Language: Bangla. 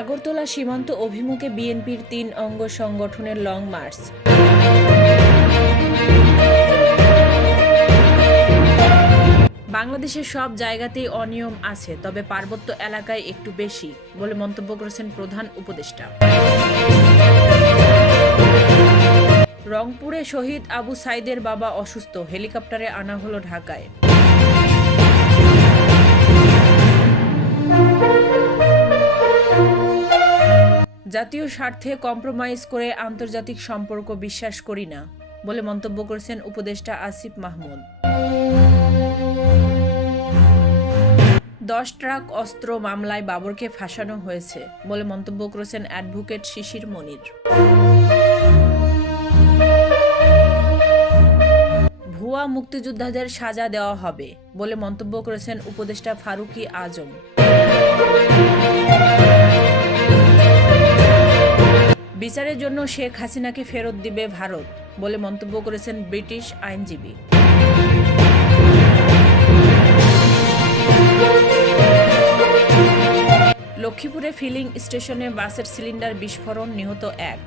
আগরতলা সীমান্ত অভিমুখে বিএনপির তিন অঙ্গ সংগঠনের লং মার্চ। বাংলাদেশের সব জায়গাতেই অনিয়ম আছে, তবে পার্বত্য এলাকায় একটু বেশি বলে মন্তব্য করেছেন প্রধান উপদেষ্টা। রংপুরে শহীদ আবু সাইদের বাবা অসুস্থ, হেলিকপ্টারে আনা হলো ঢাকায়। জাতীয় স্বার্থে কম্প্রোমাইজ করে আন্তর্জাতিক সম্পর্ক বিশ্বাস করি না, বলে মন্তব্য করেছেন উপদেষ্টা আসিফ মাহমুদ। দশ ট্রাক অস্ত্র মামলায় বাবরকে ফাঁসানো হয়েছে, বলে মন্তব্য করেছেন অ্যাডভোকেট শিশির মনির। ভুয়া মুক্তিযোদ্ধাদের সাজা দেওয়া হবে, বলে মন্তব্য করেছেন উপদেষ্টা ফারুকি আজম। বিচারের জন্য শেখ হাসিনাকে ফেরত দিবে ভারত বলে মন্তব্য করেছেন ব্রিটিশ আইনজীবী। লক্ষ্মীপুরে ফিলিং স্টেশনে বাসের সিলিন্ডার বিস্ফোরণ, নিহত এক।